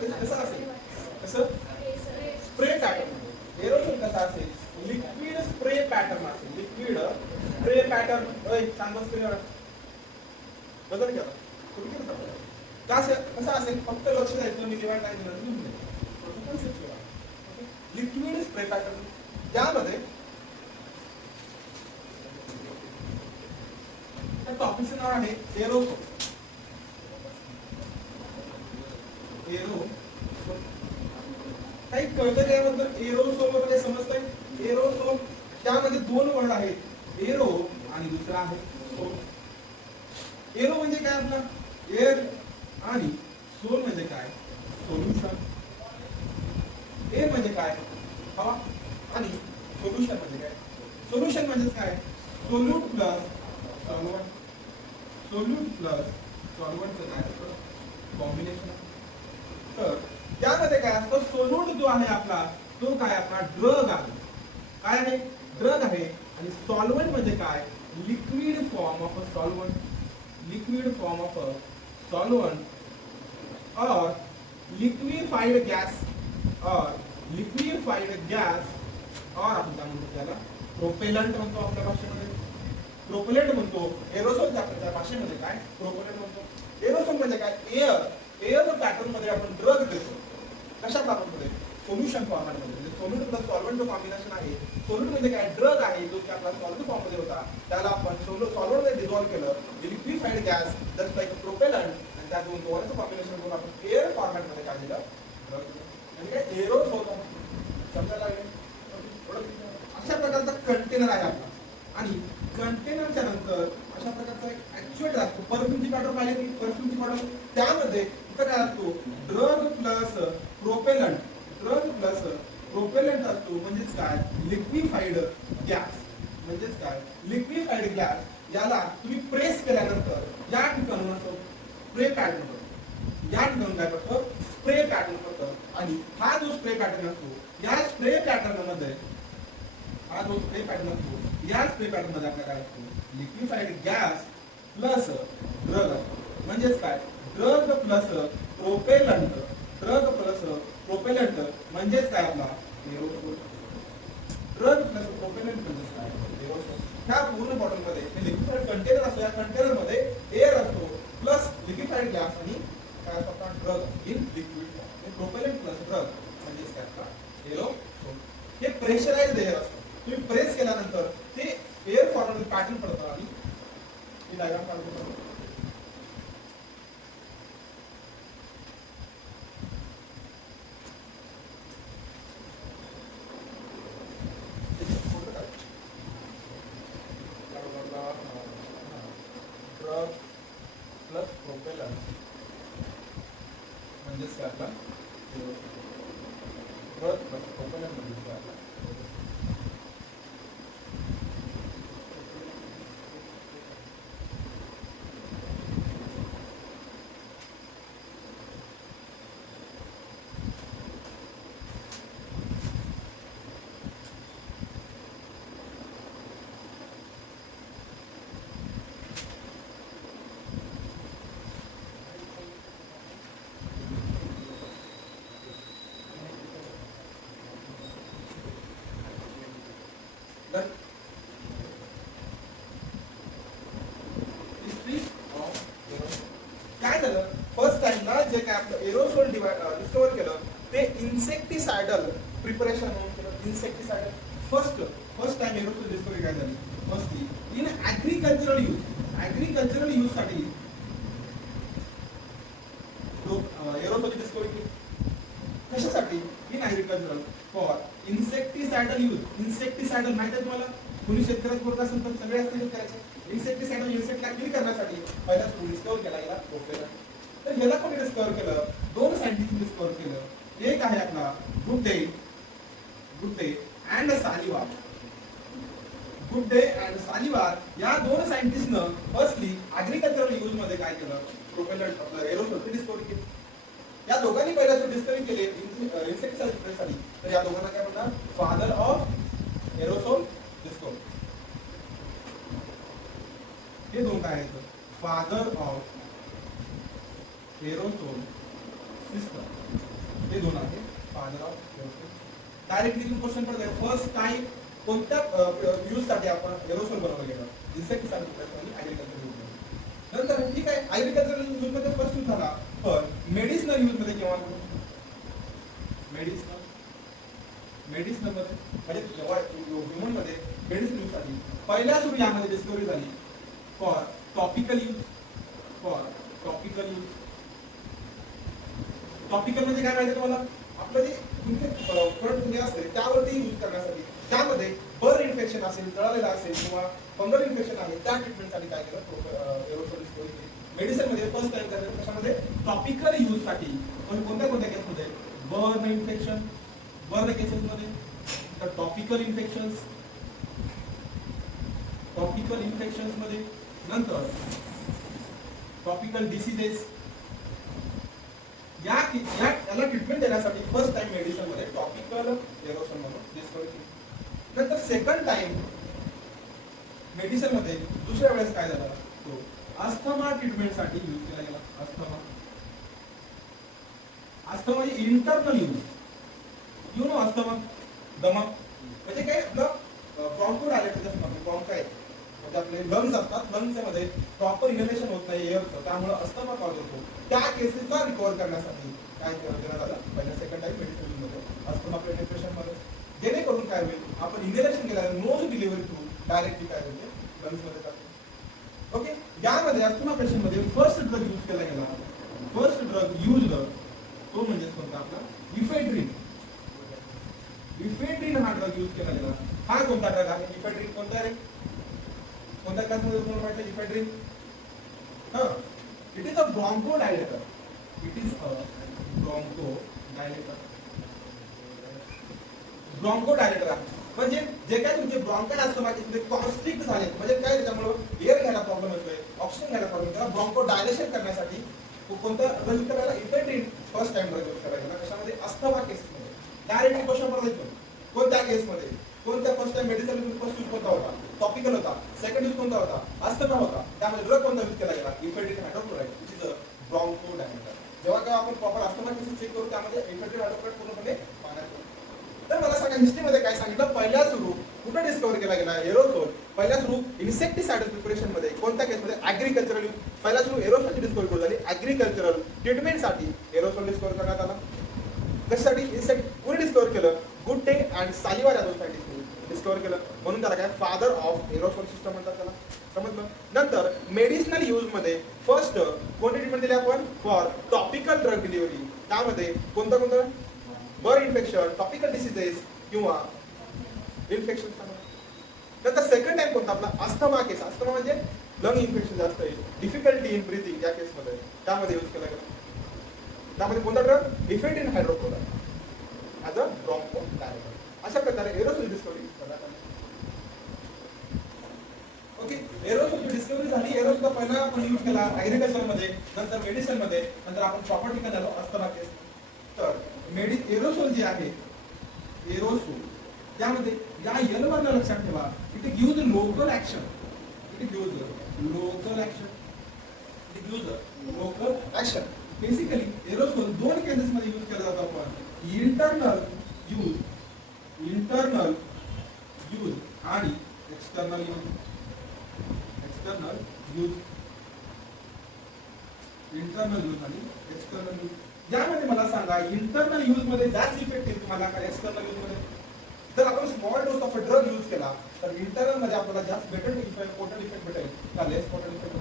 ते कसं असेल, कसं स्प्रे पॅटर्न. एरोसोल कसा असेल, लिक्विड स्प्रे पॅटर्न असेल. Liquid spray pattern. सांग बदल केला सुरू केलं का कसं असेल, फक्त लक्ष द्यायचं, मी लिवाय काय दिलं लिक्विड स्प्रे पॅटर्न. त्यामध्ये टॉपिकचं नाव आहे एरोसोल. एरोसोल काही कळतं याबद्दल? एरोसोल वगैरे समजतंय? एरोसोल त्यामध्ये दोन वर्ड आहेत, एरो आणि दुसरा आहे सोल. एरो म्हणजे काय आपला एअर आणि सोल म्हणजे काय सोल्युशन. एअर म्हणजे काय हवा आणि सोल्युशन म्हणजे काय सोल्युशन म्हणजे काय solute plus solvent. Solute plus सॉल्व्हंटचं काय कॉम्बिनेशन. तर त्यामध्ये काय असतं, सोल्यूट जो आहे आपला तो काय आपला ड्रग आहे. काय आहे? ड्रग आहे. आणि सॉल्व्हंट म्हणजे काय liquid form of a solvent. Liquid form of a solvent और लिक्विफाइड गॅस और लिक्विफाइड गॅस और आपण काय म्हणतो त्याला प्रोपेलंट म्हणतो आपल्या भाषेमध्ये. प्रोपेलंट म्हणतो. एरोसोल आपल्या भाषेमध्ये काय प्रोपेलंट म्हणतो. एरोसोल म्हणजे काय एअर. एअर पॅटर्न मध्ये आपण ड्रग देतो. कशा पॅटर्न मध्ये सोल्युशन फॉर्मॅट मध्ये. म्हणजे सोल्यूट प्लस सॉल्व्हंट जो कॉम्बिनेशन आहे. सोल्यूट म्हणजे काय ड्रग आहे जो की आपला सॉल्व्हंट फॉर्म मध्ये होता, त्याला आपण सॉल्व्हंट मध्ये डिझॉल्व्ह केलं. लिक्विफाइड गॅस जस्ट लाईक प्रोपेलंट आणि त्या दोन दोघांचं कॉम्बिनेशन करून आपण एअर फॉर्मॅट मध्ये काय दिलं ड्रग. म्हणजे काय एरोसोल समजायला लागले. अशा प्रकारचा कंटेनर आहे आपला. आणि कंटेनरच्या नंतर अशा प्रकारचा एक ऍक्च्युएटर असतो. परफ्यूमची पावडर पाहिली की परफ्यूमची पावडर त्यामध्ये काय असतो ड्रग प्लस प्रोपेलंट. ड्रग प्लस प्रोपेलंट असतो. म्हणजेच काय लिक्विफाइड गॅस. म्हणजेच काय लिक्विफाइड गॅस. याला तुम्ही प्रेस केल्यानंतर या ठिकाणून असं स्प्रे पॅटर्न होतं. या ठिकाणून काय करतं स्प्रे पॅटर्न होतं. आणि हा जो स्प्रे पॅटर्न असतो या स्प्रे पॅटर्न मध्ये हा जो स्प्रे पॅटर्न असतो या स्प्रे पॅटर्न मध्ये आपल्याला काय असतो लिक्विफाइड गॅस प्लस ड्रग असतो. म्हणजेच काय ड्रग प्लस प्रोपेलंट. ड्रग प्लस प्रोपेलंट म्हणजेच काय आपला एरोसोल. ड्रग प्लस प्रोपेलंट म्हणजेच काय एरोसोल. ह्या पूर्ण बॉटल मध्ये लिक्विफाइड कंटेनर असतो. या कंटेनर मध्ये एअर असतो प्लस लिक्विफाइड गॅस आणि काय असतो drug in liquid. Propellant plus drug म्हणजेच काय आपला एरोसोल. हे प्रेशराइज्ड एअर असतं. तुम्ही प्रेस केल्यानंतर ते एअर फॉर्म पॅटर्न पडतं. आणि ही डायग्राम काढतो. ड्रग प्लस प्रोपेलंट म्हणजेच काय आपला ड्रग प्लस प्रोपेलंट म्हणजेच काय आपला. काय झालं फर्स्ट टाइमला जे काय आपलं एरोसोल डिस्कवर केलं ते इन्सेक्टिसायडल प्रिपरेशन म्हणून केलं. इन्सेक्टिसायडल फर्स्ट टाइम एरोसोल डिस्कवरी काय झाली firstly in agricultural use. Agricultural use साठी एरोसोल डिस्कवरी केली. कशासाठी इन ऍग्रिकल्चरल फॉर इन्सेक्टिसायडल यूज. इन्सेक्टिसायडल माहिती आहे तुम्हाला कोणी शेतकऱ्याच बोलत असेल तर सगळे असतील शेतकऱ्याचे. इन्सेक्टिसाइड इन्सेक्टला किल करण्यासाठी पहिला डिस्कवर केला गेला प्रोपेलंट. तर याला कोणी डिस्कवर केलं दोन सायंटिस्टनी डिस्कवर केलं. एक आहे आपला गुड्डे अँड सालिवार. गुड्डे अँड सालिवार या दोन सायंटिस्टनं फर्स्टली ऍग्रिकल्चरल यूज मध्ये काय केलं प्रोपेलंट आपलं एरोसोल डिस्कवर केली. या दोघांनी पहिला डिस्कवरी केले इन्सेक्टिसाइड साठी. तर या दोघांना काय म्हणतात फादर ऑफ एरोसोल डिस्कवरी. हे दोन काय आहेत फादर ऑफ एरोसोल सिस्टम, हे दोन आहे फादर ऑफ डायरेक्टली क्वेश्चन पडतंय फर्स्ट टाइम कोणत्या यूज साठी आपण एरोसोल बनवलं गेलं, इन्सेक्टिसाइड ऍग्रिकल्चर यूज मध्ये. नंतर ठीक आहे ऍग्रिकल्चर यूज मध्ये फर्स्ट यूज झाला, पण मेडिसिनल यूज मध्ये केव्हा, मेडिसिनल मध्ये म्हणजे जेव्हा ह्युमन मध्ये मेडिसिन यूज साठी पहिल्या सुरू यामध्ये डिस्कवरी झाली फॉर टॉपिकल यूज, टॉपिकल म्हणजे काय माहिती तुम्हाला, आपलं जे फ्रंट जे असते त्यावरती यूज करण्यासाठी, त्यामध्ये बर्न इन्फेक्शन असेल, जळलेला असेल किंवा फंगल इन्फेक्शन आहे त्या ट्रीटमेंटसाठी काय केलं एरोसोल डिस्कवरी केली. मेडिसिन मध्ये फर्स्ट टाइम करायचं कशामध्ये, टॉपिकल यूज साठी. पण कोणत्या कोणत्या केसमध्ये, बर्न इन्फेक्शन, बर्न केसेस मध्ये, तर टॉपिकल इन्फेक्शन्स मध्ये, नंतर टॉपिकल डिसीजेस, याला ट्रीटमेंट देण्यासाठी फर्स्ट टाइम मेडिसिन मध्ये टॉपिकल एरोसोल म्हणून डिस्कवरी केली. नंतर सेकंड टाइम मेडिसिन मध्ये दुसऱ्या वेळेस काय झालं, तो अस्थमा ट्रीटमेंट साठी यूज केला गेला. अस्थमा म्हणजे internal use, you know asthma, दमा म्हणजे काय आपलं ब्रॉन्कोडायलेटस, ब्रॉन्काय म्हणजे आपले लंग्स असतात, लंग्स मध्ये प्रॉपर इनहेलेशन होत नाही एअरचं, त्यामुळे अस्थमा कॉज होतो. त्या केसेसला रिकव्हर करण्यासाठी काय देण्यात आलं पहिल्या सेकंड टाइम मेडिसिन मध्ये अस्थमा पेनिट्रेशन मध्ये, जेणेकरून काय होईल, आपण इनहेलेशन केल्यावर नोज डिलिव्हरी थ्रू डायरेक्टली काय होते लंग्स मध्ये जाते. ओके, यामध्ये अस्थमा पेशंट मध्ये फर्स्ट ड्रग यूज केला गेला, फर्स्ट ड्रग यूज्ड तो म्हणजे कोणता आपला इफेड्रिन. इफेड्रिन हा ड्रग यूज केला गेला. हा कोणता ड्रग आहे, इफेड्रिन कोणता आहे, कोणत्या क्लासमध्ये तुम्हाला माहिती इफेड्रिन, इट इज अ ब्रॉन्कोडायलेटर, ब्रॉन्कोडायलेटर आहे. म्हणजे जे काय तुमचे ब्रॉन्काय अस्थमा कॉन्स्ट्रिक्ट झाले, म्हणजे काय त्याच्यामुळे एअर घ्यायला प्रॉब्लेम येतोय, ऑक्सिजन घ्यायला प्रॉब्लेम, त्याला ब्रॉन्कोडायलेशन करण्यासाठी कोणता ड्रग यूज करायला, ephedrine first time drug use करायला. कशामध्ये, अस्थमा केसमध्ये. डायरेक्टली क्वेश्चन पडतो कोणत्या केसमध्ये, कोणत्या first time medicine first use कोणता होता, टॉपिकल होता, सेकंड यूज कोणता होता, अस्थमा होता, त्यामध्ये ड्रग कोणता यूज केला गेला, इफेड्रिन हायड्रोक्लोराइड, विच इज अ ब्रॉन्कोडायलेटर. जेव्हा केव्हा आपण प्रॉपर अस्थमा केसेस चेक करू त्यामध्ये इफेड्रिन हायड्रोक्लोराइड पूर्णपणे पाण्यात येतो. तर मला सांगा हिस्ट्रीमध्ये काय सांगितलं, पहिल्या सुरू कुठे डिस्कव्हर केला गेला एरोसोल, पहिल्या सुरू इन्सेक्टिसाइड प्रिपरेशन मध्ये, कोणत्या केसमध्ये, ऍग्रिकल्चरल यूज. पहिल्या सुरू एरोसोलची डिस्कव्हरी झाली, ऍग्रिकल्चरल ट्रीटमेंटसाठी एरोसोल डिस्कव्हर करण्यात आला. कशासाठी, इन्सेक्ट कोणी डिस्कव्हर केलं, गुड्डे अँड सालिवार या दोन सायंटिस्टनी डिस्कव्हर केलं, म्हणून त्याला काय फादर ऑफ एरोसोल सिस्टम म्हणतात त्याला. समजलं. नंतर मेडिसिनल यूज मध्ये फर्स्ट कोणती ट्रीटमेंट दिली आपण, फॉर टॉपिकल ड्रग डिलिव्हरी, त्यामध्ये कोणतं कोणतं, बर्न इन्फेक्शन, टॉपिकल डिसीजेस किंवा इन्फेक्शन. नंतर सेकंड टाइम कोणता आपला अस्थमा केस, अस्थमा म्हणजे लंग इन्फेक्शन जास्त आहे, डिफिकल्टी इन ब्रीथिंग या केसमध्ये, त्यामध्ये यूज केला गेला. त्यामध्ये कोणता ड्रग, इफेड्रिन हायड्रोक्लोराइड ॲज अ ब्रॉन्कोडायलेटर. अशा प्रकारे एरोसोल डिस्कव्हरी करण्यात आली. ओके, एरोसोलची डिस्कव्हरी झाली. एरोसोलचा पहिला आपण यूज केला ऍग्रिकल्चर मध्ये, नंतर मेडिसिन मध्ये, नंतर आपण प्रॉपर्टी करणार अस्थमा केस. तर एरोसोल जे आहे, एरोसोल त्यामध्ये या यलवरला लक्षात ठेवा, it gives local action, it gives local action. Basically aerosol दोन केसेस मध्ये यूज केला जातो आपण, इंटरनल यूज आणि एक्सटर्नल यूज. यामध्ये मला सांगा इंटरनल यूज मध्ये जास्त इफेक्टिव्ह तुम्हाला का एक्सटर्नल यूज मध्ये. जर आपण small dose of drug use केला तर इंटरनल मध्ये आपल्याला जास्त बेटर इफेक्ट, पोटंट इफेक्ट भेटेल का लेस पोटंट इफेक्ट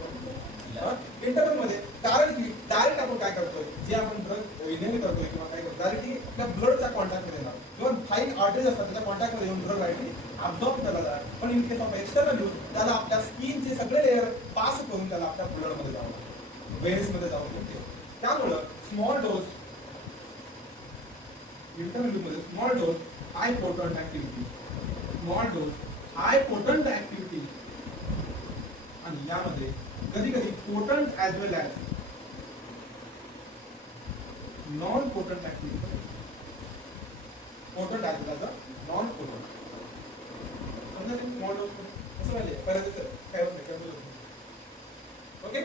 इंटरनल मध्ये. कारण की डायरेक्ट आपण काय करतोय, जे आपण ड्रग इनहेल करतोय किंवा काय करतो डायरेक्टली आपल्या ब्लडच्या कॉन्टॅक्ट मध्ये येणार किंवा फाईन आर्टरीज असतात त्याच्या कॉन्टॅक्ट मध्ये येऊन ड्रग डायरेक्टली अब्झॉर्ब केला जाणार. पण in case of external use त्याला आपल्या स्किनचे सगळे लेअर पास करून त्याला आपल्या ब्लड मध्ये जावं, वेन्स मध्ये जावं लागते. त्यामुळं स्मॉल डोस इंटरनल यूज मध्ये small dose high potent activity, आणि यामध्ये कधी कधी potent as well as non potent activity, potent as well as non potent. समजा स्मॉल डोस असं म्हणजे परत काय होत नाही. Okay,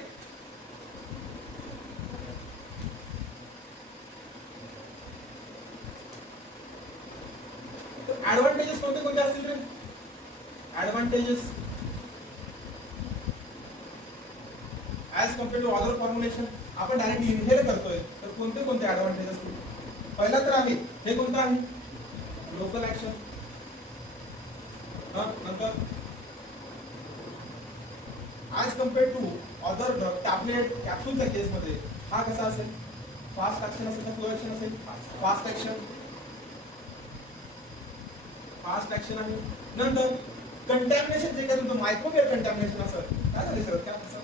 advantages as compare to other formulation. आपण डायरेक्ट इनहेल करतोय तर कोणते कोणते ऍडव्हान्टेज असतील? पहिला तर आहे हे कोणतं आहे? Local action. नंतर as compare to other drug tablet कॅप्सूलच्या केसमध्ये हा कसा असेल? फास्ट ऍक्शन असेल का स्लो ऍक्शन असेल? Fast action. फास्ट ऍक्शन आहे. नंतर कंटॅमिनेशन जे काय तुमचं मायक्रोवेव्ह कंटॅमिनेशन असेल काय झालं सर? काय असं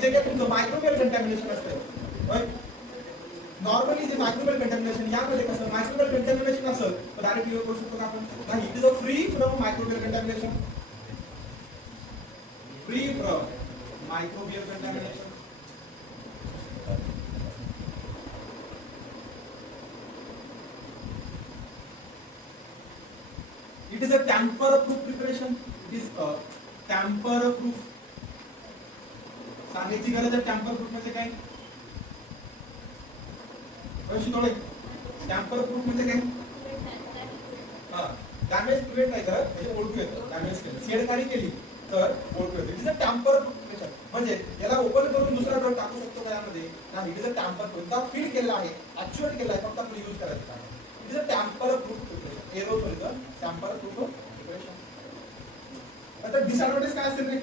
जे काय तुमचं मायक्रोवेव्ह कंटॅमिनेशन असतं, नॉर्मली जे मायक्रोवेव्ह कंटॅमिनेशन यामध्ये कसं मायक्रोवेव्ह कंटॅमिनेशन असेल तर डायरेक्ट यूज करू शकतो का आपण? नाही. It is a free from microwave contamination. Free from microwave contamination. It is a tamper-proof preparation. It is a tamper-proof. सांगायची गरज आहे tamper-proof म्हणजे काय? शिकवलंय. tamper-proof म्हणजे काय? डॅमेज प्रिव्हेंट नाही करत म्हणजे ओळखू येतं. डॅमेज केलं, छेडखानी केली तर ओळखू येतं. It is a tamper-proof preparation. म्हणजे याला ओपन करून दुसरा ड्रग टाकू शकतो का यामध्ये? नाही. It is a tamper-proof. Feel केलेला आहे, ऍक्च्युएट केला आहे, फक्त आपण यूज करायचं आहे. It is a tamper-proof preparation. Aerosol is a tamper-proof preparation. आता डिसएडव्हान्टेज काय असेल रे?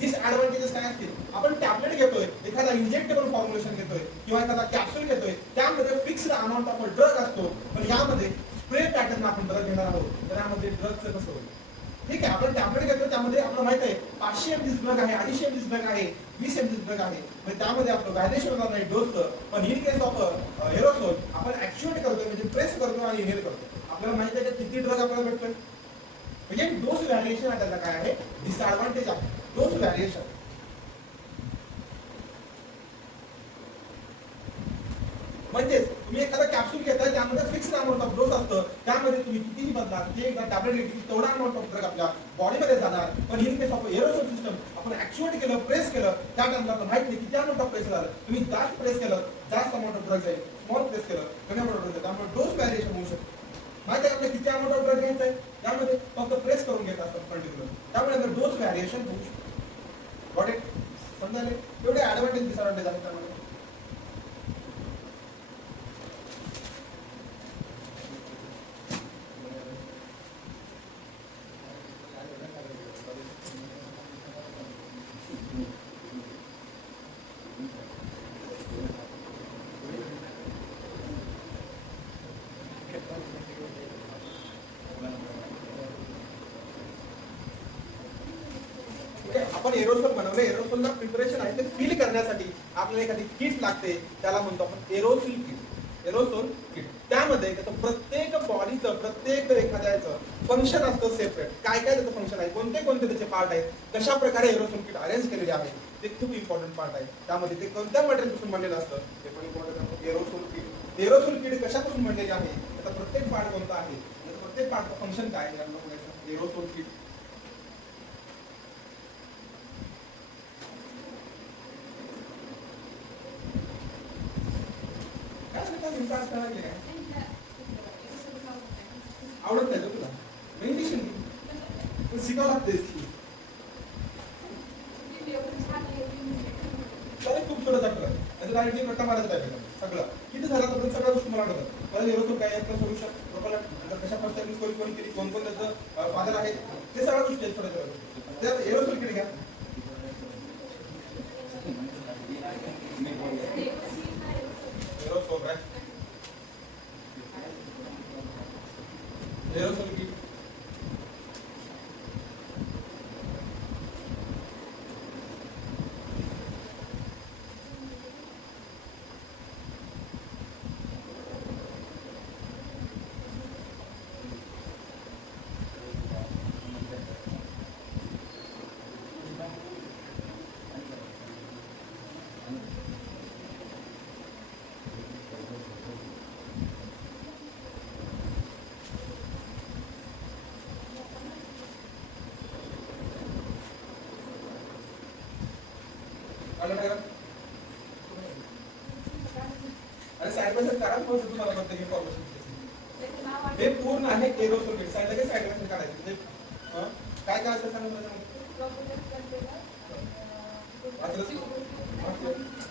डिसएडव्हान्टेजेस काय असतील? आपण टॅबलेट घेतोय, एखादा इंजेक्टेबल फॉर्म्युलेशन घेतोय किंवा एखादा कॅप्सूल घेतोय, त्यामध्ये फिक्स्ड अमाऊंट ऑफ ड्रग असतो. पण यामध्ये स्प्रे पॅटर्न आपण ड्रग घेणार आहोत तर यामध्ये ड्रगचं कसं होईल? ठीक आहे, आपण टॅबलेट घेतो त्यामध्ये आपल्याला माहित आहे 500 mg ड्रग आहे, 250 mg ड्रग आहे, 20 mg ड्रग आहे. म्हणजे त्यामध्ये आपलं व्हॅरिएशन होणार नाही डोसचं. पण इन केस ऑफ एरोसोल आपण ऍक्च्युएट करतोय म्हणजे प्रेस करतो आणि इनहेल करतो. आपल्याला माहिती आहे की किती ड्रग आपल्याला भेटतोय. म्हणजे डोस व्हॅरिएशन हा त्याचा काय आहे? डिसएडव्हान्टेज आहे. Dose variation. म्हणजे तुम्ही एखादा कॅप्सूल घेताय त्यामध्ये फिक्स्ड अमाऊंट ऑफ डोस असतं. त्यामध्ये तुम्ही कितीही बदला ते एकदा टॅबलेट घेतली तेवढा अमाऊंट ऑफ ड्रग आपल्या बॉडीमध्ये जाणार. पण in case of aerosol system आपण ऍक्च्युएट केलं, प्रेस केलं, त्या टाइमला आपल्याला माहित नाही किती अमाऊंट ऑफ प्रेस झालं. तुम्ही जास्त प्रेस केलं जास्त अमाऊंट ऑफ ड्रग जाईल, स्मॉल प्रेस केलं कमी अमाऊंट ऑफ ड्रग. त्यामुळे डोस व्हॅरिएशन होऊ शकतो. माहिती आहे आपल्याला किती अमाऊंट ऑफ ड्रग घ्यायचं आहे? त्यामध्ये फक्त प्रेस करून घेत असतात पर्टिक्युलर. त्यामुळे डोस व्हॅरिएशन होऊ शकतो. Got it? समजायले? एवढे ऍडव्हान्टेज डिसएडव्हान्टेज आहेत त्यामध्ये. आपण एरोसोल बनवलं, एरोसोलला प्रिपरेशन आहे ते फील करण्यासाठी आपल्याला एखादी किट लागते, त्याला म्हणतो आपण एरोसोल किट. Aerosol kit. त्यामध्ये त्याचं प्रत्येक बॉडीचं प्रत्येक एखाद्याचं फंक्शन असतं सेपरेट. काय काय त्याचं फंक्शन आहे, कोणते कोणते त्याचे पार्ट आहेत, कशा प्रकारे एरोसोल किट अरेंज केलेले आहे ते खूप इम्पॉर्टंट पार्ट आहे. त्यामध्ये ते कोणत्या मटेरियलपासून बनलेलं असतं ते पण इम्पॉर्टंट आहे. Aerosol kit. एरोसोल किट कशापासून बनलेली आहे, त्याचा प्रत्येक पार्ट कोणता आहे, त्याचं प्रत्येक पार्टचं फंक्शन काय आहे याला बघायचं. Aerosol kit. आवडत नाही तुला मेडिटेशन शिकावं लागते. खूप थोडं चांगलं डायरेक्टली कट्टा मारायचं आहे सगळं. किती झालं तर सगळ्या गोष्टी मला आठवतात. मला एरोसोल काय आहे, सोल्युशन प्रोपेलर नंतर कशा प्रकारे कोणी केली, कोण कोण त्याचं फादर आहे, ते सगळ्या गोष्टी आहेत थोड्या थोड्या. त्या एरोसोल किट घ्या. एरोसोल काय एरोसोल किट. आलं काय? अरे साईड बाय साईड करा मग तुम्हाला प्रत्येक इन्फॉर्मेशन हे पूर्ण आहे एरोसोल गेट साईडला काय साईड बाय साईड काढायचं म्हणजे काय काय असतं सांगा मला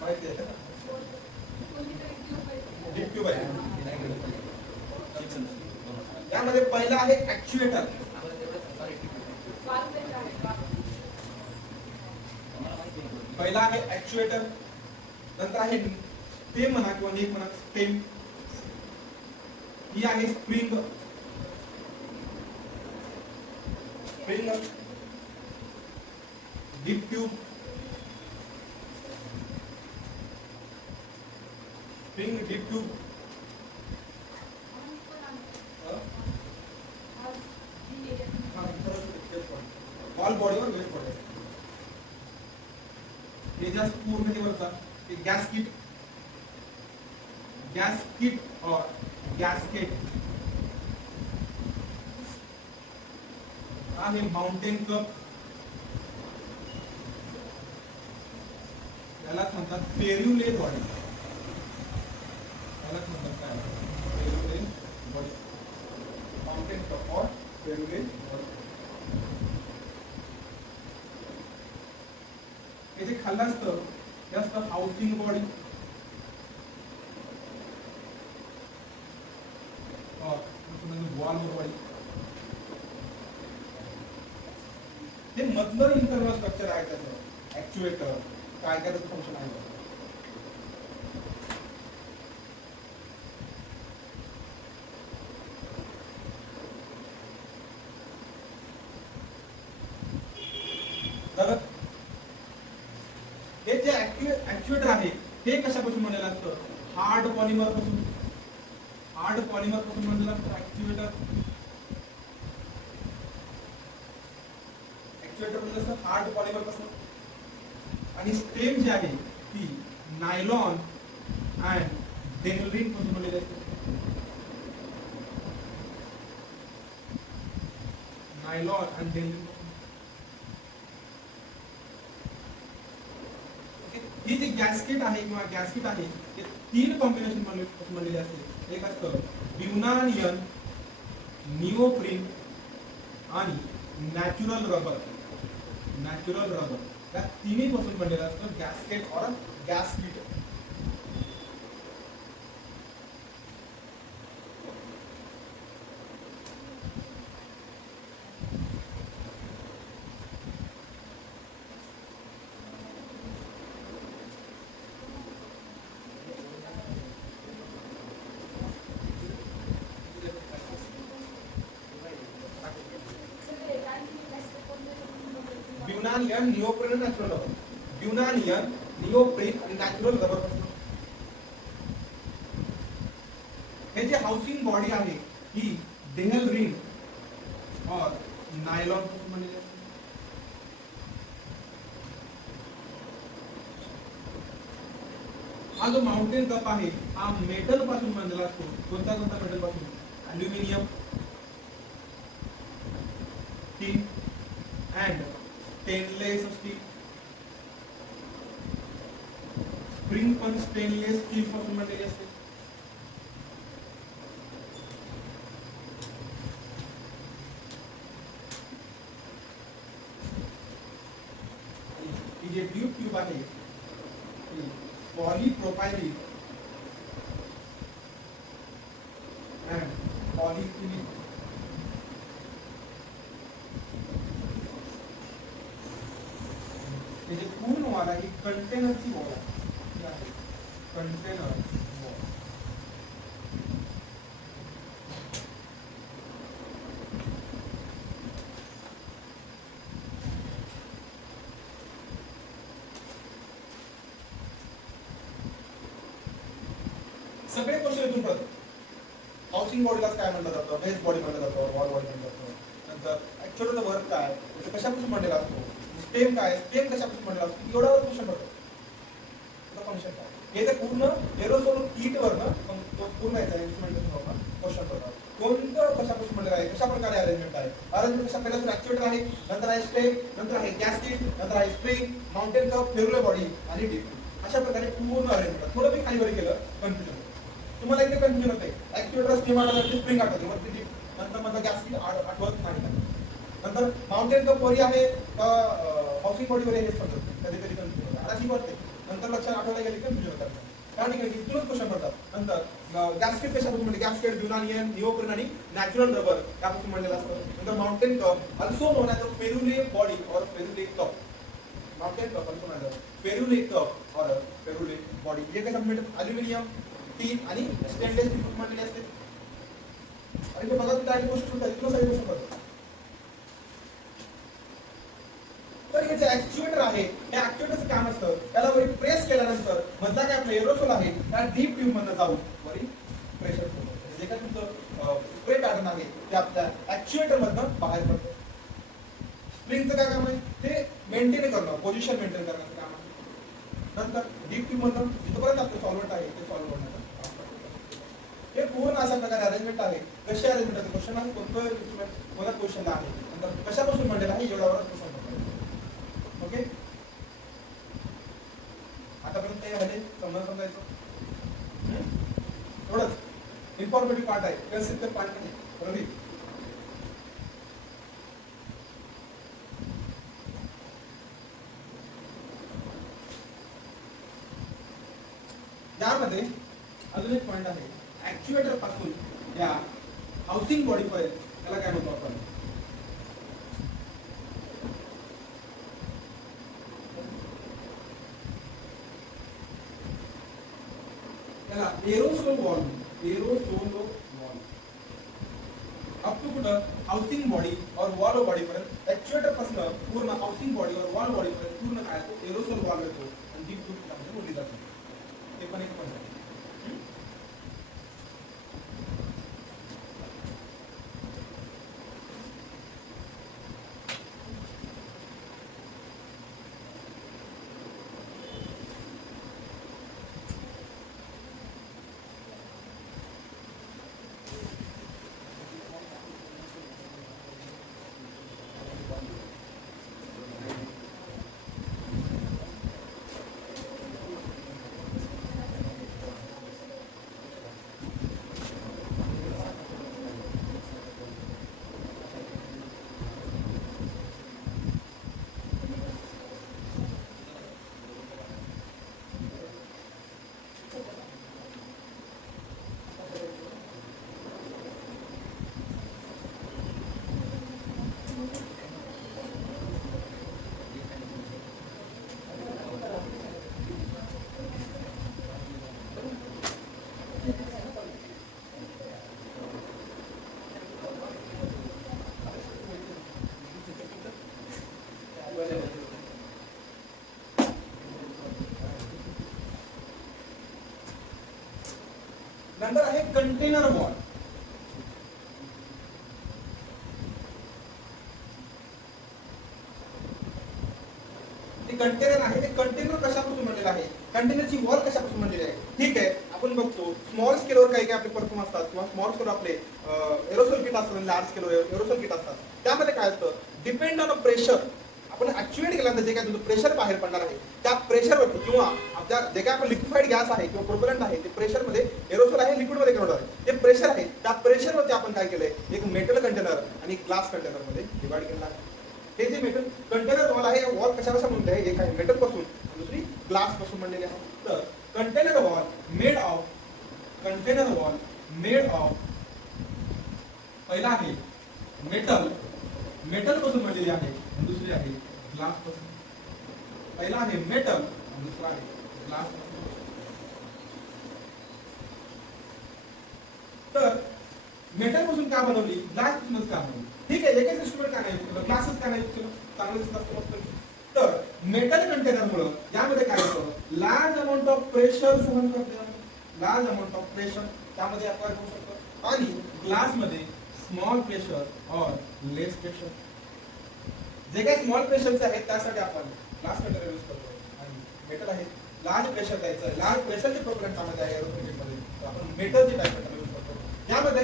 माहिती आहे डीप ट्यूब आहे यामध्ये पहिला आहे ऍक्च्युएटर पहिला आहे ऍक्च्युएटर नंतर आहे स्टेम म्हणा किंवा नेक म्हणा स्टेम ही आहे spring spring dip tube spring dip tube all बॉडीवर वेट पडेल हे जास्त पूर्ण हे वरचा एक गॅसकिट और गॅसकेट आहे माउंटेन कप यालाच म्हणतात फेर्युले बॉडी यालाच म्हणतात काय फेर्युले बॉडी माउंटेन कप और फेर्युले बॉडी हे जे खाल्लं असतं ते असतं हाऊसिंग बॉडी वॉल बॉडी हे मधलं इंटरनल स्ट्रक्चर आहे त्याचं ऍक्च्युएटर काय काय त्याचं फंक्शन आहे तर हे जे ऍक्च्युएटर आहे हे कशापासून बनलेलं असतं हार्ड पॉलिमर पासून बनलेलं असतं ऍक्च्युएटर म्हणजे असं हार्ड पॉलिमर पासून आणि स्टेम जी आहे ती नायलॉन अँड डेनरिन पासून बनलेली असते नायलॉन अँड डेनरिन ही जी गॅस्केट आहे किंवा गॅस्केट आहे ते 3 कॉम्बिनेशन पासून बनलेले असते एक असतं ब्युनानियन निओप्रीन आणि नॅचरल रबर या तिन्ही पासून बनलेलं असतं गॅस्केट और गॅस्किट ब्युनानियन निओप्रीन नॅचरल रबर ब्युनानियन निओप्रीन आणि नॅचरल रबर हे जे हाऊसिंग बॉडी आहे ही डेहलरिन और नायलॉन पासून बनलेली असते हा जो माउंटेन कप आहे हा मेटल पासून बनलेला असतो कोणत्या मेटल पासून aluminium tin and stainless steel spring पण स्टेनलेस स्टील पासून बनलेली असते ही जे ट्यूब आहे पॉलीप्रोपायलीन अँड पॉलीइथिलीन म्हणजे पूर्ण वॉल आहे कंटेनरची वॉल आहे कंटेनर वॉल सगळे क्वेश्चन इथून पडतात हाऊसिंग बॉडीला काय म्हणलं जातं बेस बॉडी म्हणलं जातं वॉल बॉडी म्हणलं जातं नंतर ऍक्च्युअली वर्क काय कशापासून बनलेला असतो स्टेम काय स्टेम कशापासून बनलेला असतो एवढ्यावर क्वेश्चन पडतो फंक्शन काय हे तर पूर्ण एरोसोल किट वर ना पूर्ण याचा इन्स्ट्रुमेंटेशन क्वेश्चन पडतात कोणतं कशापासून बनलेलं आहे, कशा प्रकारे अरेंजमेंट आहे. अरेंजमेंट कशा पहिल्यापासून ऍक्च्युएटर आहे, नंतर आहे स्टेम, नंतर आहे गॅस्केट, नंतर आहे स्प्रिंग, माउंटेन कप, फेरुले बॉडी आणि डीप. अशा प्रकारे पूर्ण अरेंजमेंट. थोडं मी खाली वर केलं कन्फ्युजन. तुम्हाला इथे कन्फ्युजन होते. ऍक्च्युएटर स्टीम आठवत, स्प्रिंग आठवते, वरती डीप, नंतर मग गॅस्केट आठवत नाही. नंतर माउंटेन कप वरी आहे हाऊसिंग बॉडी वर हे समजत कधी कधी कन्फ्युजन होतं. आता ठीक वाटते. नंतर लक्षात आठवल्या गेले कन्फ्युजन होतात. त्या ठिकाणी इथूनच क्वेश्चन पडतात. नंतर गॅस्केट कशापासून म्हणजे गॅस्केट ड्युनालियन, निओप्रीन आणि नॅचरल रबर यापासून बनलेलं असतं. नंतर mountain cup also known as a ferrule body और ferrule cup. Mountain cup also known as a ferrule cup और फेरुले बॉडी. हे कशापासून मिळतात? अल्युमिनियम, टीन आणि स्टेनलेस स्टील पासून बनलेले असते. आणि ते बघा त्या गोष्टी सुद्धा इथून सगळी गोष्ट पडतात. तर हे जे ऍक्च्युएटर आहे, हे ऍक्च्युएटरचं काम असतं, त्याला वरी प्रेस केल्यानंतर मधला काय आपला एरोसोल आहे त्या डीप ट्यूब मधनं जाऊन वरी प्रेशर होतं. जे काय तुमचं स्प्रे पॅटर्न आहे ते आपल्या ऍक्च्युएटर मधनं बाहेर पडतं. स्प्रिंगचं काय काम आहे? ते मेंटेन करणं, पोझिशन मेंटेन करण्याचं काम आहे. नंतर डीप ट्यूब मधनं जिथपर्यंत आपलं सॉल्व्हंट आहे ते सॉल्व्ह करण्याचं काम करतं. हे पूर्ण अशा प्रकारे अरेंजमेंट आहे. कशी अरेंजमेंट आहे? क्वेश्चन आहे कोणतं इंस्ट्रुमेंट कोणत्या क्वेश्चनला आहे, नंतर कशापासून बनलेलं आहे एवढ्यावर क्वेश्चन. ओके, आतापर्यंत काही झाले समजायचं थोडंच इन्फॉर्मेटिव्ह पार्ट आहे, कन्सेप्ट पार्ट नाही. रवी यामध्ये अजून एक पॉइंट आहे. ऍक्च्युएटर पासून या हाऊसिंग बॉडी पर्यंत त्याला काय म्हणतो आपण? Aerosol valve. Aerosol valve up to कुठं हाऊसिंग बॉडी और वॉल बॉडी पर्यंत. ऍक्च्युएटर पासून पूर्ण हाऊसिंग बॉडी और वॉल बॉडी पर्यंत पूर्ण काय तो एरोसोल वॉल येतो आणि डीप ट्यूब त्यामध्ये बोलली जाते. ते पण एक पॉइंट आहे. नंतर आहे कंटेनर वॉल. ते कंटेनर आहे, ते कंटेनर कशापासून बनलेलं आहे, कंटेनरची वॉल कशापासून बनलेली आहे. ठीक आहे, आपण बघतो स्मॉल स्केलवर काही काही आपले परफॉर्म असतात किंवा स्मॉल स्केलवर आपले एरोसोल किट असतात, लार्ज स्केलवर एरोसोल किट असतात. त्यामध्ये काय असतं, डिपेंड ऑन प्रेशर. आपण ऍक्च्युएट केल्यानंतर जे काय तुमचं प्रेशर बाहेर पडणार आहे त्या प्रेशरवरती किंवा आपल्या जे काय आपण लिक्विफाईड गॅस आहे किंवा प्रोपेलंट आहे ते प्रेशरमध्ये एरोसोल आहे लिक्विडमध्ये कन्वर्ट आहे. ते प्रेशर आहे त्या प्रेशरवरती आपण काय केलंय, एक मेटल कंटेनर आणि ग्लास कंटेनरमध्ये डिवाइड केलं आहे. हे जे मेटल कंटेनर वॉल आहे, वॉल कशा बनले आहे, एक आहे मेटल पासून आणि दुसरी ग्लास पासून बनलेली आहे. तर कंटेनर वॉल मेड ऑफ पहिला आहे मेटल, मेटल पासून बनलेली आहे आणि दुसरी आहे ग्लास पासून. पहिला आहे मेटल आणि दुसरा आहे ग्लास पासून. तर मेटल पासून का बनवली, ग्लास पासूनच का बनवली. ठीक आहे, एकच इन्स्ट्रुमेंट का नाही यूज केलं, ग्लासच का नाही यूज केलं, चांगलं दिसत असतं. तर मेटल कंटेनरमुळे यामध्ये काय होतं, लार्ज अमाऊंट ऑफ प्रेशर सहन करते, लार्ज अमाऊंट ऑफ प्रेशर त्यामध्ये अक्वायर होऊ शकतं. आणि ग्लासमध्ये स्मॉल प्रेशर और लेस प्रेशर. जे काही स्मॉल प्रेशरचे आहेत त्यासाठी आपण ग्लास कंटेनर यूज करतो. आणि मेटल आहे लार्ज प्रेशर द्यायचं, लार्ज प्रेशरचे प्रोपेलंट त्यामध्ये आहे एरोसोल मध्ये, तर आपण मेटलचे टाईप कंटेनर यूज करतो. यामध्ये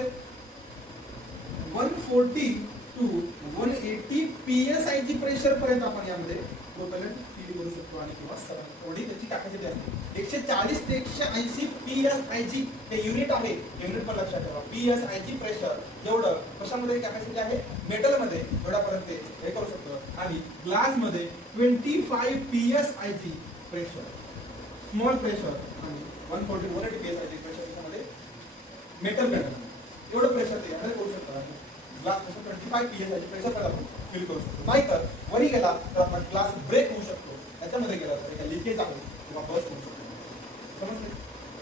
140 to 180 psi ची प्रेशर पर्यंत आपण यामध्ये प्रोपेलंट फील करू शकतो आणि किंवा एवढी त्याची कॅपॅसिटी असते. 140 ते 180 psi हे युनिट आहे. युनिट पण लक्षात ठेवा. psi प्रेशर जेवढं कशामध्ये कॅपॅसिटी आहे मेटलमध्ये एवढ्यापर्यंत हे करू शकतो. आणि ग्लासमध्ये 25 psi प्रेशर स्मॉल प्रेशर आणि 140 180 psi प्रेशर त्यामध्ये मेटल एवढं प्रेशर ते यामध्ये करू शकतो. ग्लास 25 psi प्रेशर पण आपण फील करू शकतो. नाहीतर वरी गेला तर आपण ग्लास ब्रेक होऊ शकतो. त्याच्यामध्ये गेला तर लिकेज आहे किंवा बस्ट होऊ शकतो. समजले?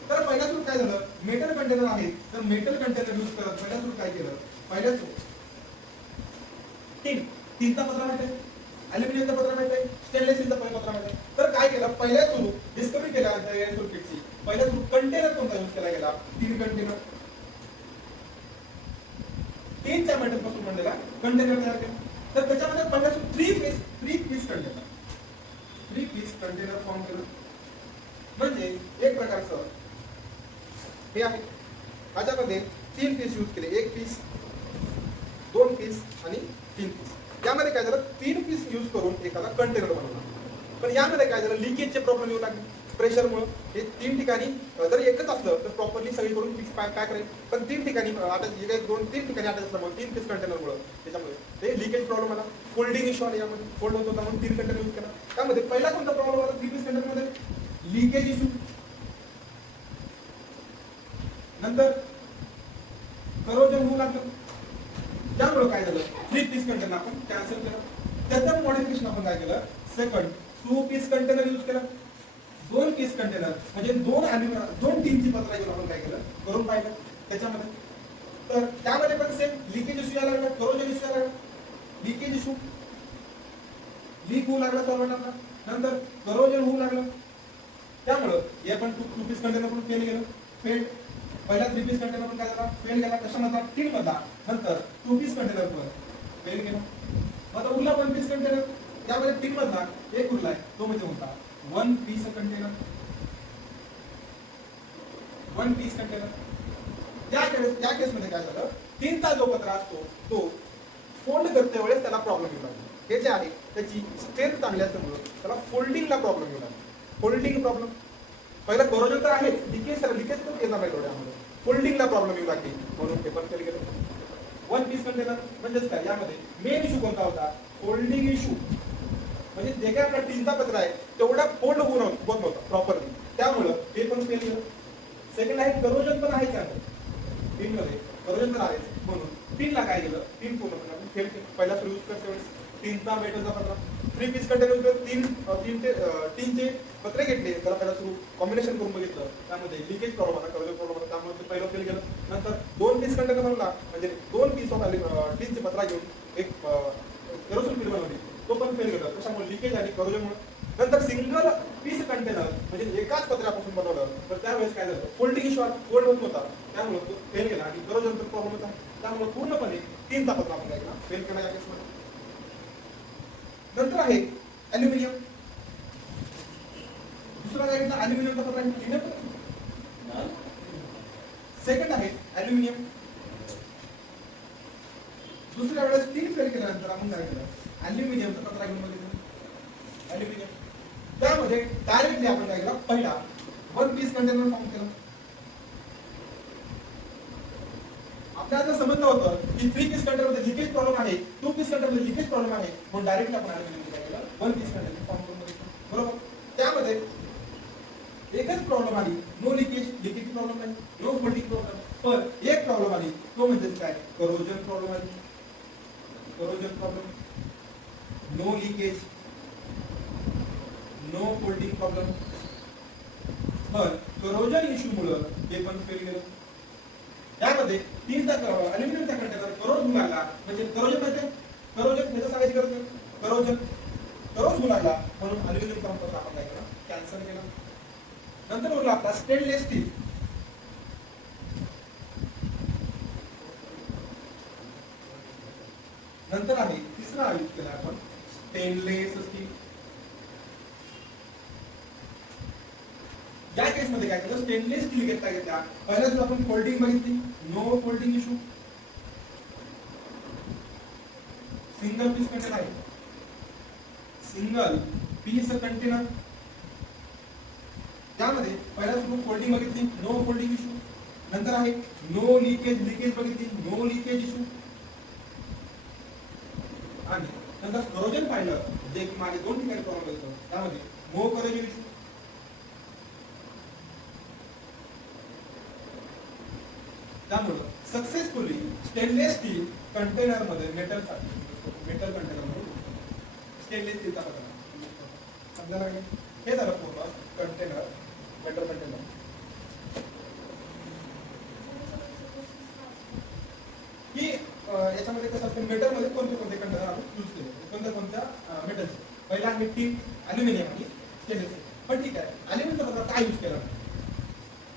तर पहिल्या सूट काय झालं, मेटल कंटेनर आहे तर मेटल कंटेनर यूज करत पहिल्या सूट काय केलं, पहिल्या सूट तीनचा पत्रा माहिती आहे, अॅल्युमिनियमचा पत्रा माहिती आहे, स्टेनलेस स्टीलचा पत्रा माहिती आहे. तर काय केलं, पहिल्या सुरू डिस्कवरी केल्यानंतर एअर सर्किटची पहिल्या सुरू कंटेनर कोणता यूज केला गेला, 3 कंटेनर. 3च्या मेटल पासून बनलेला कंटेनर तयार केला. तर त्याच्यामध्ये पहिल्या सुरू 3 piece container 3 piece container form केलं. म्हणजे एक प्रकारचं हे आहे. ह्याच्यामध्ये 3 पीस यूज केले, 1 पीस 2 पीस आणि 3 पीस. यामध्ये काय झालं, 3 पीस यूज करून एखादा कंटेनर बनवला. पण यामध्ये काय झालं, लिकेजचे प्रॉब्लेम येऊ लागले प्रेशरमुळे. हे 3 ठिकाणी जर एकच असलं तर प्रॉपरली सगळीकडून फिक्स पॅक राहील. पण 3 ठिकाणी आता 3 ठिकाणी आता असल्यामुळे 3 पीस कंटेनरमुळे त्याच्यामुळे ते लिकेज प्रॉब्लेम आला. फोल्डिंग इश्यू आला, यामध्ये फोल्ड होत होता म्हणून 3 कंटेनर यूज केला. त्यामध्ये पहिला कोणता प्रॉब्लेम आला 3 पीस कंटेनरमध्ये, लिकेज इश्यू. नंतर करोजन होऊ लागलं. त्यामुळे काय झालं, 3 पीस कंटेनर आपण कॅन्सल केलं. त्याचं मॉडिफिकेशन आपण काय केलं, सेकंड 2 पीस कंटेनर यूज केला. 2 पीस कंटेनर म्हणजे 2 टीनची पत्रा घेऊन आपण काय केलं, करून पाहिलं त्याच्यामध्ये. तर त्यामध्ये पण सेम लिकेज इश्यू यायला लागला, करोजन इश्यू यायला लागला, लिकेज इश्यू लीक होऊ लागला सॉल्व्हेंटला. नंतर करोजन होऊ लागलं. त्यामुळं हे पण 2 पीस कंटेनर पण फेल गेलं, फेल. पहिला 3 पीस कंटेनर पण काय झाला, फेल गेला. कशामधला, टीन मधला. नंतर 2 पीस कंटेनर पण फेल गेला. आता उरला 1 पीस कंटेनर. त्यामध्ये टीन मधला एक उरलाय, तो म्हणजे होता 1 पीस कंटेनर. 1 piece container. त्या केसमध्ये काय झालं, टीनचा जो पत्रा असतो तो फोल्ड करते वेळेस त्याला प्रॉब्लेम येऊ लागला. हे जे आहे त्याची स्ट्रेंथ चांगली असल्यामुळे त्याला फोल्डिंगला प्रॉब्लेम येऊ लागला. Folding problem. पहिला करोजन तर आहे, लिकेज पण येणार नाही डोळ्यामध्ये, फोल्डिंगला प्रॉब्लेम येऊ लागली म्हणून ते पण केलं गेलं. 1 पीस कंटेनर म्हणजेच काय, यामध्ये मेन इश्यू कोणता होता, फोल्डिंग इश्यू. म्हणजे जे काय आपला टीनचा पत्रा आहे तेवढा फोल्ड होत नव्हता प्रॉपरली, त्यामुळं हे पण फेल गेलं. सेकंड आहे करोजन पण आहे त्यामध्ये, टीन मध्ये करोजन पण आहे म्हणून टीनला काय केलं, टीन पूर्णपणे आपण फेल केलं. पहिला सुरू यूज करते वेळेस टीनचा मेटलचा पत्रा 3 पीस कंटेनर 3चे पत्रे घेतले, त्याला पहिला सुरू कॉम्बिनेशन करून बघितलं, त्यामध्ये लिकेज प्रॉब्लेम आला, करोजन प्रॉब्लेम आला, त्यामुळे ते पहिलं फेल गेलं. नंतर 2 पीस कंटेनर बनवला, म्हणजे 2 पीस ऑफ टीनचे पत्रा घेऊन एक केरोसिन फील्ड बनवली, तो पण फेल गेला. कशामुळे, लिकेज आणि करोजनमुळे. नंतर सिंगल पीस कंटेनर म्हणजे एकाच पत्र्यापासून बनवलं, तर त्यावेळेस काय झालं, फोल्डिंग इश्यू फोल्ड होत होता, त्यामुळे तो फेल गेला. आणि करोजन तर प्रॉब्लेम होता, त्यामुळे पूर्णपणे 3चा पत्रा आपण काय केला, फेल केला या केसमध्ये. नंतर आहे ॲल्युमिनियम. दुसरा काय घेतला, ॲल्युमिनियमचा पत्रा घेतला. सेकंड आहे ॲल्युमिनियम. दुसऱ्या वेळेस 3 फेल केल्यानंतर आपण काय केलं, ॲल्युमिनियमचा पत्रा घेऊन बघितलं. ॲल्युमिनियम त्यामध्ये डायरेक्टली आपण काय केलं, पहिला 1 पीस कंटेनर फॉर्म केला. आपल्याला समजलं होतं की 3 पीस कंटेनर मध्ये लिकेज प्रॉब्लेम आहे, 2 पीस कंटेनर मध्ये लिकेज प्रॉब्लेम आहे, म्हणून डायरेक्टली आपण ॲल्युमिनियम काय केलं, 1 पीस कंटेनर फॉर्म करून बघितलं. बरोबर. त्यामध्ये एकच प्रॉब्लेम आली, नो लिकेज, लिकेज प्रॉब्लेम नाही, नो फोल्डिंग प्रॉब्लेम. पण एक प्रॉब्लेम आली, तो म्हणजे काय, करोजन प्रॉब्लेम आली. Corrosion problem, no leakage, no folding problem. पण करोजन इश्यू मुळे ते पण फेल गेलं. यामध्ये 3चा ॲल्युमिनियमचा कंटेनर करोज होऊ लागला, म्हणजे करोजन माहिती, करोजन त्याचं सांगायची गरज नाही, करोज होऊ लागला म्हणून ॲल्युमिनियमचा पत्रा आपण काय केला, कॅन्सल केला. नंतर उरला आपला स्टेनलेस स्टील. नंतर आहे तिसरा यूज केला आपण स्टेनलेस स्टील. या केसमध्ये काय केलं, स्टेनलेस स्टील घेतला. पहिल्याच आपण फोल्डिंग बघितली, no folding issue. Single piece container आहे, सिंगल पीस कंटेनर. त्यामध्ये पहिला सुरू फोल्डिंग बघितली, नो फोल्डिंग इश्यू. नंतर आहे नो लिकेज, लिकेज बघितली, नो लिकेज इश्यू. आणि नंतर करोजन पाहिलं, जे की माझे 2 ठिकाणी प्रॉब्लेम होतो, त्यामध्ये नो करोजन इश्यू. त्यामुळे सक्सेसफुली स्टेनलेस स्टील कंटेनर मध्ये मेटल कंटेनर मध्ये स्टेनलेस स्टीलचा प्रकार समजायला लागेल. हे झालं पूर्ण कंटेनर, मेटल कंटेनर. की याच्यामध्ये कसं असतं, मेटल मध्ये कोणते कोणते कंटेनर आपण यूज केले, कोणत्या मेटलचे. पहिला आहे टीन, अल्युमिनियम आणि स्टेनलेस स्टील. पण ठीक आहे, अल्युमिनियमचा प्रकार काय यूज केला,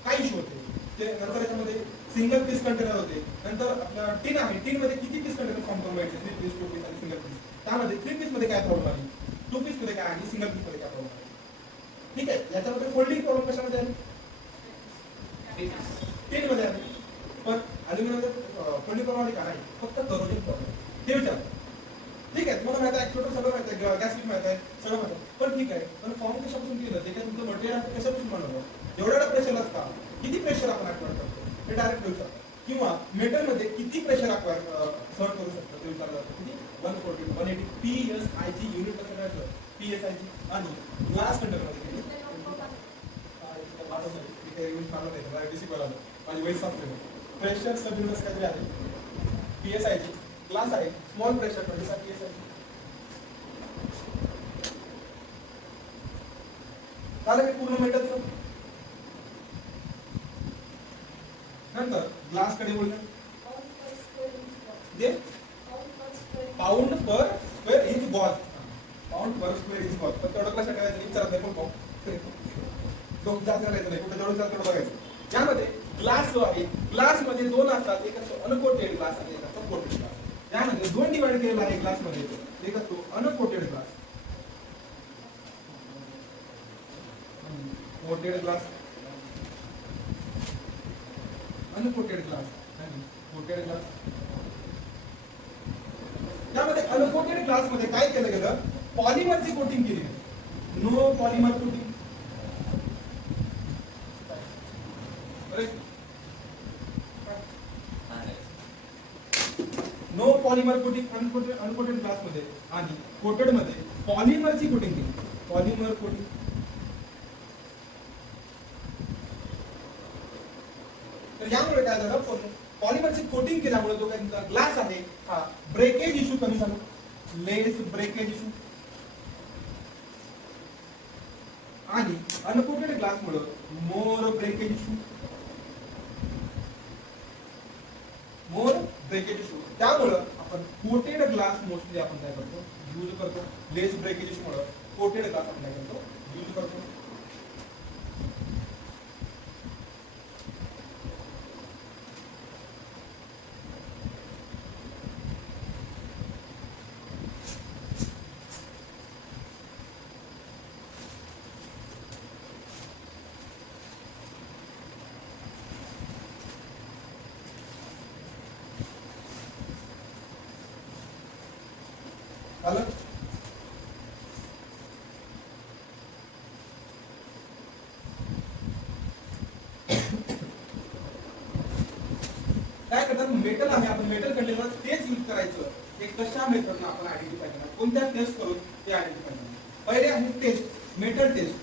काय इश्यू होते ते. नंतर याच्यामध्ये सिंगल पीस कंटेनर होते. नंतर आपला टीन आहे, टीन मध्ये किती पीस कंटेनर फॉर्म करून व्हायचे, 3 पीस, 2 पीस आणि सिंगल पीस. त्यामध्ये 3 पीस मध्ये काय प्रॉब्लेम आली, 2 पीस मध्ये काय आणि सिंगल पीस मध्ये काय प्रॉब्लेम आली. ठीक आहे, याच्यामध्ये फोल्डिंग प्रॉब्लेम कशामध्ये आली, टीन मध्ये आली. पण अल्युमिनियम फोल्डिंग प्रॉब्लेम आली का, नाही, फक्त करोजन प्रॉब्लेम. ते विचार. ठीक आहे, तुम्हाला माहिती आहे ऍक्च्युएटर सगळं माहिती आहे, गॅसलीक माहिती आहे, सगळं माहिती आहे. पण ठीक आहे, पण फॉर्म कशापासून केलं, ते काय तुमचं मटेरियल कशापासून बनवलं, जेवढ्या प्रेशर असता, किती प्रेशर आपण ऍक्टिवेट करतो हे डायरेक्ट विचार. किंवा मेटल मध्ये किती प्रेशर आपण सहन करू शकतो ते विचारलं जातं. किती, 140 180 PSI ची युनिट कसं करायचं, PSI ची. आणि ग्लास कंटेनर मध्ये माझी वैस सापडली, प्रेशर सब युनिट्स काहीतरी आहे, PSI ची. ग्लास आहे, स्मॉल प्रेशर म्हणजे PSI. झालं हे पूर्ण मेटलचं. नंतर ग्लास कडे बोलूया, pound per square inch gauge, pound per square inch gauge. पण तेवढं लक्षात ठेवायचं नाही, विचारत नाही, पण जास्त करायचं नाही, कुठे जवळ तेवढं बघायचं. यामध्ये ग्लास जो आहे, ग्लास मध्ये 2 असतात, एक असतो अनकोटेड ग्लास आणि एक असतो कोटेड ग्लास. यामध्ये 2 डिवाइड केलेला आहे ग्लास मध्ये. एक असतो uncoated glass, coated glass, uncoated glass आणि कोटेड ग्लास. त्यामध्ये अनकोटेड ग्लास मध्ये काय केलं गेलं, पॉलिमरची कोटिंग केली. नो polymer coating, no polymer coating uncoated glass मध्ये. आणि कोटेड मध्ये पॉलिमरची कोटिंग केली, पॉलिमर कोटिंग. तर यामुळे काय झालं, पॉलिमरची कोटिंग केल्यामुळे जो काही ग्लास आहे हा ब्रेकेज इश्यू कमी झाला, लेस ब्रेकेज इश्यू. आणि अनकोटेड ग्लास मुळे मोर ब्रेकेज इश्यू, मोर ब्रेकेज इश्यू. त्यामुळं आपण कोटेड ग्लास मोस्टली आपण काय करतो, यूज करतो. लेस ब्रेकेज इश्यू मुळे कोटेड ग्लास आपण काय करतो, यूज करतो. आलं. काय करतात, मेटल आहे, आपण मेटल कंटेनर तेच यूज करायचं. हे कशा मेथडनं आपण आयडेंटिफाय करणार, कोणत्या टेस्ट करून ते आयडेंटिफाय करणार. पहिले आहे टेस्ट, मेटल टेस्ट.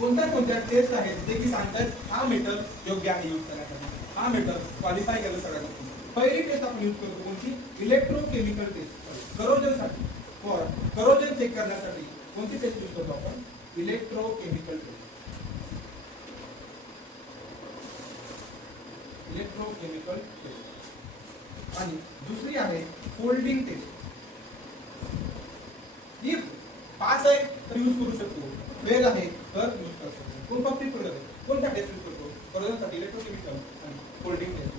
कोणत्या टेस्ट आहेत जे की सांगतात हा मेटल योग्य आहे यूज करण्यासाठी, हा मेटल क्वालिफाय केलं सगळ्यांना. पहिली टेस्ट आपण यूज करतो कोणती, इलेक्ट्रोकेमिकल टेस्ट. करोजन साठी, करोजन चेक करण्यासाठी कोणती टेस्ट यूज करतो आपण, इलेक्ट्रोकेमिकल टेस्ट. Electrochemical taste. आणि दुसरी आहे फोल्डिंग टेस्ट. इफ पास आहे तर यूज करू शकतो, फेल आहे तर यूज करू शकतो. कोण बाबतीत पडत, कोणत्या टेस्ट यूज करतो, करोजनसाठी इलेक्ट्रोकेमिकल आणि फोल्डिंग टेस्ट.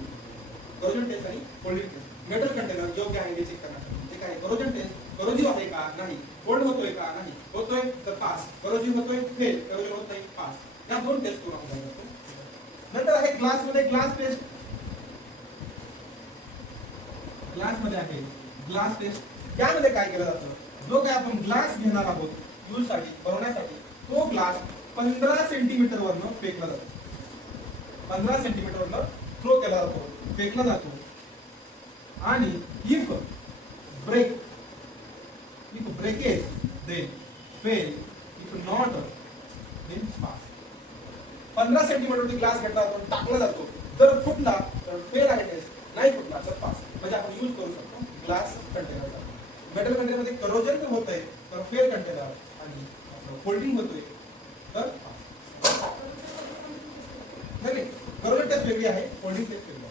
करोजन टेस्ट आणि फोल्डिंग टेस्ट. मेटल कंटेनर योग्य आहे हे चेक करण्यासाठी ते काय, करोजन टेस्ट, करोजिव्ह आहे का नाही, फोल्ड होतोय का नाही, होतोय तर पास, करोजिव्ह होतोय फेल, करोजिव्ह होत नाही पास. या 2 टेस्ट करून आपण करतो. नंतर आहे ग्लास मध्ये ग्लास टेस्ट. ग्लास मध्ये आहे ग्लास टेस्ट. यामध्ये काय केलं जातं, जो काय आपण ग्लास घेणार आहोत यूज साठी बनवण्यासाठी, तो ग्लास 15 सेंटीमीटर वरनं फेकला जातो. 15 सेंटीमीटर वरनं थ्रो केला जातो, फेकला जातो. आणि if breakage then fail, if not then pass. 15 centimetre glass घेतला जातो, टाकला जातो. जर फुटला तर फेल आहे टेस्ट, नाही फुटला तर पास. म्हणजे आपण यूज करू शकतो ग्लास कंटेनर. मेटल कंटेनर मध्ये करोजन जर होतंय तर फेल कंटेनर, आणि फोल्डिंग होतोय तर पास. करोजन टेस्ट वेगळी आहे, फोल्डिंग टेस्ट वेगळी आहे.